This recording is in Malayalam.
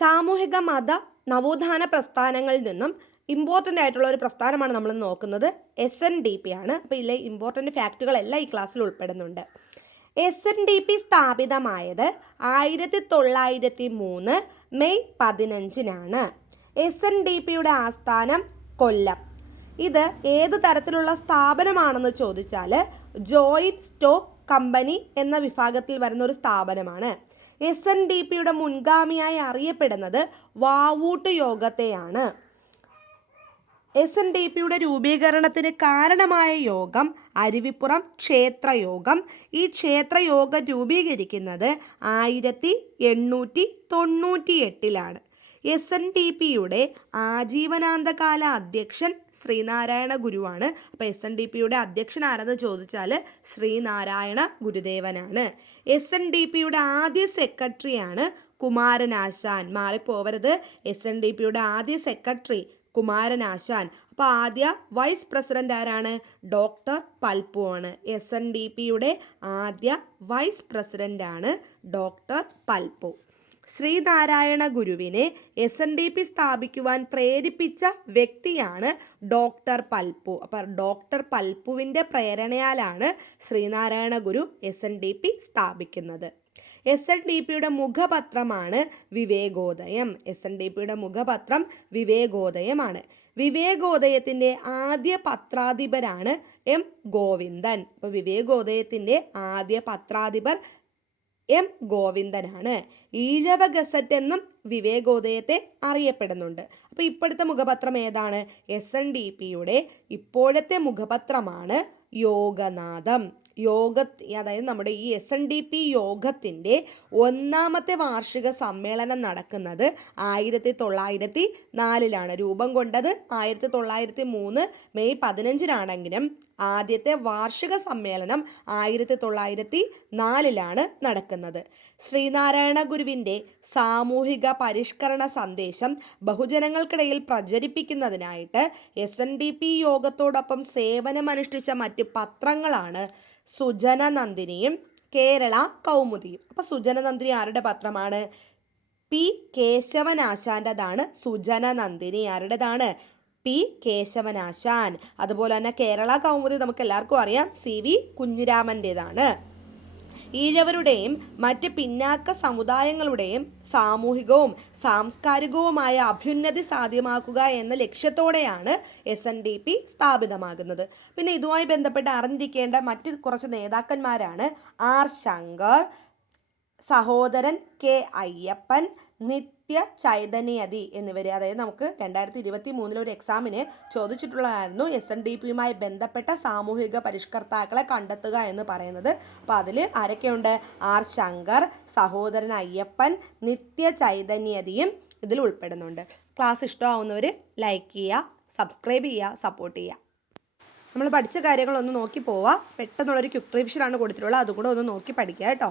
സാമൂഹിക മത നവോത്ഥാന പ്രസ്ഥാനങ്ങളിൽ നിന്നും ഇമ്പോർട്ടൻ്റ് ആയിട്ടുള്ള ഒരു പ്രസ്ഥാനമാണ് നമ്മൾ നോക്കുന്നത്. SNDP ആണ്. അപ്പോൾ ഇതിലെ ഇമ്പോർട്ടൻ്റ് ഫാക്റ്റുകളെല്ലാം ഈ ക്ലാസ്സിൽ ഉൾപ്പെടുന്നുണ്ട്. SNDP സ്ഥാപിതമായത് 1903 മെയ് 15-നാണ്. SNDPയുടെ ആസ്ഥാനം കൊല്ലം. ഇത് ഏത് തരത്തിലുള്ള സ്ഥാപനമാണെന്ന് ചോദിച്ചാൽ ജോയിൻറ്റ് സ്റ്റോക്ക് കമ്പനി എന്ന വിഭാഗത്തിൽ വരുന്ന ഒരു സ്ഥാപനമാണ്. SNDPയുടെ മുൻഗാമിയായി അറിയപ്പെടുന്നത് വാവൂട്ട് യോഗത്തെയാണ്. SNDPയുടെ രൂപീകരണത്തിന് കാരണമായ യോഗം അരുവിപ്പുറം ക്ഷേത്രയോഗം. ഈ ക്ഷേത്രയോഗം രൂപീകരിക്കുന്നത് 1898-ലാണ്. SNDPയുടെ ആജീവനാന്തകാല അധ്യക്ഷൻ ശ്രീനാരായണ ഗുരുവാണ്. അപ്പോൾ SNDPയുടെ അധ്യക്ഷൻ ആരെന്ന് ചോദിച്ചാൽ ശ്രീനാരായണ ഗുരുദേവനാണ്. SNDPയുടെ ആദ്യ സെക്രട്ടറിയാണ് കുമാരനാശാൻ. മാറിപ്പോവരുത്, SNDPയുടെ ആദ്യ സെക്രട്ടറി കുമാരനാശാൻ. അപ്പോൾ ആദ്യ വൈസ് പ്രസിഡന്റ് ആരാണ്? ഡോക്ടർ പൽപ്പു ആണ്. SNDPയുടെ ആദ്യ വൈസ് പ്രസിഡന്റ് ആണ് ഡോക്ടർ പൽപ്പു. ശ്രീനാരായണ ഗുരുവിനെ SNDP സ്ഥാപിക്കുവാൻ പ്രേരിപ്പിച്ച വ്യക്തിയാണ് ഡോക്ടർ പൽപ്പു. അപ്പോൾ ഡോക്ടർ പൽപ്പുവിൻ്റെ പ്രേരണയാലാണ് ശ്രീനാരായണ ഗുരു SNDP സ്ഥാപിക്കുന്നത്. SNDPയുടെ മുഖപത്രമാണ് വിവേകോദയം. SNDPയുടെ മുഖപത്രം വിവേകോദയമാണ്. വിവേകോദയത്തിൻ്റെ ആദ്യ പത്രാധിപരാണ് M. ഗോവിന്ദൻ. അപ്പോൾ വിവേകോദയത്തിൻ്റെ ആദ്യ പത്രാധിപർ M. ഗോവിന്ദനാണ്. ഈഴവ ഗസറ്റ് എന്നും വിവേകോദയത്തെ അറിയപ്പെടുന്നുണ്ട്. അപ്പോൾ ഇപ്പോഴത്തെ മുഖപത്രം ഏതാണ്? SNDPയുടെ ഇപ്പോഴത്തെ മുഖപത്രമാണ് യോഗനാഥം. അതായത് നമ്മുടെ ഈ SNDP യോഗത്തിൻ്റെ 1ാമത്തെ വാർഷിക സമ്മേളനം നടക്കുന്നത് 1904-ലാണ്. രൂപം കൊണ്ടത് 1903 മെയ് 15-നാണെങ്കിലും ആദ്യത്തെ വാർഷിക സമ്മേളനം 1904-ലാണ് നടക്കുന്നത്. ശ്രീനാരായണ ഗുരുവിൻ്റെ സാമൂഹിക പരിഷ്കരണ സന്ദേശം ബഹുജനങ്ങൾക്കിടയിൽ പ്രചരിപ്പിക്കുന്നതിനായിട്ട് SNDP യോഗത്തോടൊപ്പം സേവനമനുഷ്ഠിച്ച മറ്റ് പത്രങ്ങളാണ് സുജനനന്ദിനിയും കേരള കൗമുദിയും. അപ്പോൾ സുജനനന്ദിനി ആരുടെ പത്രമാണ്? P. കേശവനാശാൻ്റെതാണ് സുജനനന്ദിനി. ആരുടേതാണ്? P. കേശവനാശാൻ. അതുപോലെ തന്നെ കേരള കൗമുദി നമുക്ക് എല്ലാവർക്കും അറിയാം CV കുഞ്ഞിരാമൻ്റേതാണ്. ഈഴവരുടെയും മറ്റ് പിന്നാക്ക സമുദായങ്ങളുടെയും സാമൂഹികവും സാംസ്കാരികവുമായ അഭ്യുന്നതി സാധ്യമാക്കുക എന്ന ലക്ഷ്യത്തോടെയാണ് SNDP സ്ഥാപിതമാകുന്നത്. പിന്നെ ഇതുമായി ബന്ധപ്പെട്ട് അറിഞ്ഞിരിക്കേണ്ട മറ്റ് കുറച്ച് നേതാക്കന്മാരാണ് R. ശങ്കർ, സഹോദരൻ K. അയ്യപ്പൻ, നിത്യ ചൈതന്യതി എന്നിവർ. അതായത് നമുക്ക് 2023 ഒരു എക്സാമിന് ചോദിച്ചിട്ടുള്ളതായിരുന്നു SNDPയുമായി ബന്ധപ്പെട്ട സാമൂഹിക പരിഷ്കർത്താക്കളെ കണ്ടെത്തുക എന്ന് പറയുന്നത്. അപ്പോൾ അതിൽ ആരൊക്കെയുണ്ട്? R. ശങ്കർ, സഹോദരൻ അയ്യപ്പൻ, നിത്യ ചൈതന്യതിയും ഇതിൽ ഉൾപ്പെടുന്നുണ്ട്. ക്ലാസ് ഇഷ്ടമാവുന്നവർ ലൈക്ക് ചെയ്യുക, സബ്സ്ക്രൈബ് ചെയ്യുക, സപ്പോർട്ട് ചെയ്യുക. നമ്മൾ പഠിച്ച കാര്യങ്ങളൊന്ന് നോക്കി പോവുക. പെട്ടെന്നുള്ളൊരു ക്വിക്ക് റിവിഷനാണ് കൊടുത്തിട്ടുള്ളത്, അതുകൂടെ ഒന്ന് നോക്കി പഠിക്കുക കേട്ടോ.